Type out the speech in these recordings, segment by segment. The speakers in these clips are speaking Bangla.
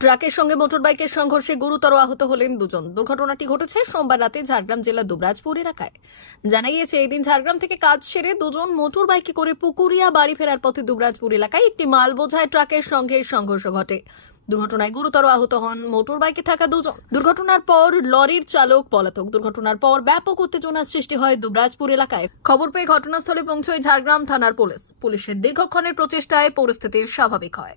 ট্রাকের সঙ্গে মোটরবাইকের সংঘর্ষে গুরুতর আহত হলেন দুজন। দুর্ঘটনাটি ঘটেছে সোমবার রাতে ঝাড়গ্রাম জেলা দুবরাজপুর এলাকায়। জানা গিয়েছে এই দিন ঝাড়গ্রাম থেকে কাজ সেরে দুজন মোটরবাইকে করে পুকুরিয়া বাড়ি ফেরার পথে দুবরাজপুর এলাকায় একটি মাল বোঝায় ট্রাকের সঙ্গে সংঘর্ষ ঘটে। দুর্ঘটনায় গুরুতর আহত হন মোটরবাইকে থাকা দুজন। দুর্ঘটনার পর লরির চালক পলাতক। দুর্ঘটনার পর ব্যাপক উত্তেজনার সৃষ্টি হয় দুবরাজপুর এলাকায়। খবর পেয়ে ঘটনাস্থলে পৌঁছয় ঝাড়গ্রাম থানার পুলিশ। পুলিশের দীর্ঘক্ষণের প্রচেষ্টায় পরিস্থিতি স্বাভাবিক হয়।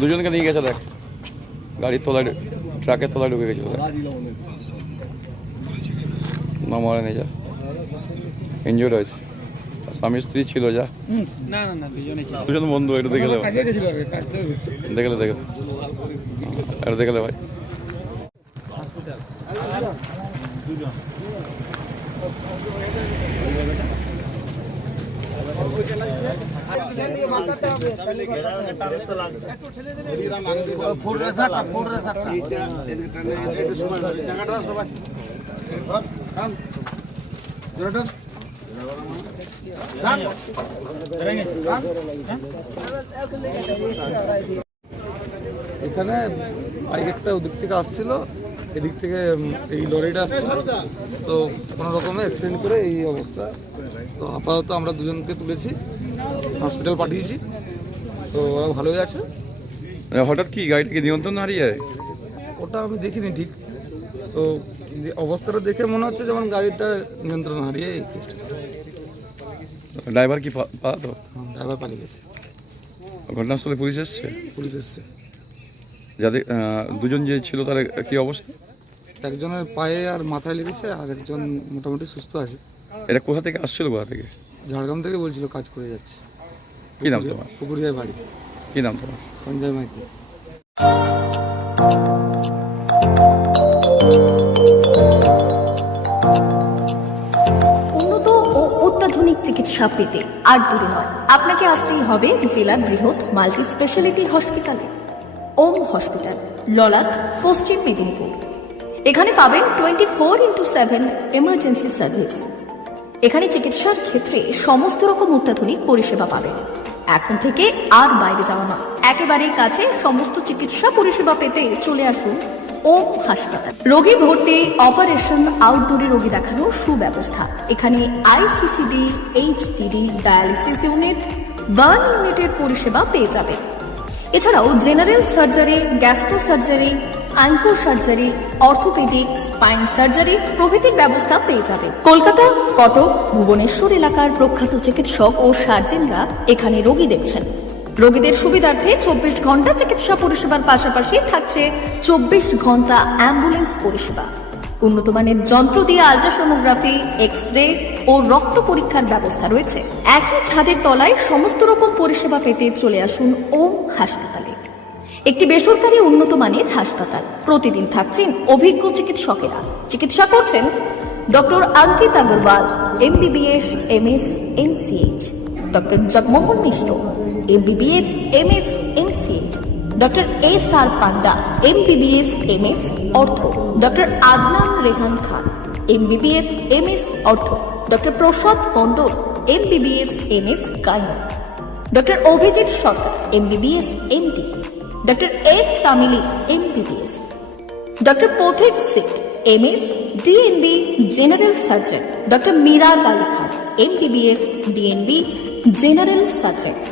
দুজনকে নিয়ে গেছে দেখ। গাড়ির তলায় ট্রাকের তলায় ঢুকে গেছিল না মরে নেই যা। ইনজোর্ড হয়েছে। স্বামী স্ত্রী ছিল যা। না না না দুজনে বন্ধু একটু দেখে দেবে কাজে গেছিল আর কাজ থেকে ঘুরছে দেখে লে দেখে একটু দেখে লে ভাই। ফুল এখানে বাইক একটা ওদিক থেকে আসছিল। এদিক থেকে এই লরিটা আসছে। তো কোনো রকমে অ্যাক্সিডেন্ট করে এই অবস্থা। তো আপাতত আমরা দুজনকে তুলেছি হসপিটাল পাঠিয়েছি। তো ওরা ভালোই আছে। হঠাৎ কি গাড়িটাকে নিয়ন্ত্রণ হারিয়ে ওটা আমি দেখিনি ঠিক। তো যে অবস্থাটা দেখে মনে হচ্ছে যেমন গাড়িটা নিয়ন্ত্রণ হারিয়ে এই কেসটা ড্রাইভার কি পা তো ড্রাইভার পালিয়ে গেছে। ঘটনাস্থলে পুলিশ এসছে? পুলিশ এসছে। যাদের দুজন যে ছিল তার কি অবস্থা? একজনের পায়ে আর মাথায় লেগেছে আর একজন মোটামুটি সুস্থ আছে। এটা কোথা থেকে আসছিল কোথা থেকে? ঝাড়গ্রাম থেকে বলছিল কাজ করে যাচ্ছে। কি নাম তোমার? পুকুরিয়ায় বাড়ি। কি নাম তোমার? সঞ্জয় মাইতি। উন্নত ও অত্যাধুনিক চিকিৎসা পেতে আর দূরে নয়। আপনাকে আসতেই হবে জেলার বৃহৎ মাল্টি স্পেশালিটি হসপিটালে। ওম হসপিটাল, ললাট, পশ্চিম মেদিনীপুর। এখানে পাবেন twenty four into seven emergency service এখানে চিকিৎসার ক্ষেত্রে সমস্ত রকম অত্যাধুনিক পরিষেবা পাবেন। এখন থেকে আর বাইরে যাওয়া না একেবারেই কাছে সমস্ত চিকিৎসা পরিষেবা পেতে চলে আসুন ওম হাসপাতাল। রোগী ভর্তি অপারেশন আউটডোরে রোগী দেখানোর সুব্যবস্থা। এখানে ICCD HDD dialysis unit burn ইউনিটের পরিষেবা পেয়ে যাবে এছাড়াও general surgery, gastro surgery onco surgery, orthopaedic, spine surgery প্রভৃতির ব্যবস্থা পেয়ে যাবে। কলকাতা, কটক, ভুবনেশ্বর এলাকার প্রখ্যাত চিকিৎসক ও সার্জেনরা এখানে রোগী দেখছেন। রোগীদের সুবিধার্থে চব্বিশ ঘণ্টা চিকিৎসা পরিষেবার পাশাপাশি থাকছে চব্বিশ ঘণ্টা অ্যাম্বুলেন্স পরিষেবা। উন্নত মানের যন্ত্র দিয়ে আল্ট্রাসোনোগ্রাফি এক্স রে ও রক্ত পরীক্ষার ব্যবস্থা রয়েছে। একই ছাদের তলায় সমস্ত রকম পরিষেবা পেতে চলে আসুন ওম হাসপাতালে। একটি বেসরকারি উন্নত মানের হাসপাতাল। প্রতিদিন থাকছেন অভিজ্ঞ চিকিৎসকেরা। চিকিৎসা করছেন doctor Ankit Agarwal, MBBS, MS, MCh. Doctor Jagmohan Mishra, MBBS, MS MCh doctor S R Panda MBBS MS ortho doctor Adnan Rehan Khan MBBS MS ortho doctor Prasad Mandal MBBS MS gynae doctor Abhijit Sarkar MBBS MD doctor S Tamili MBBS doctor Pathik Sit MS DNB general surgeon doctor Miraj Ali Khan MBBS DNB general surgeon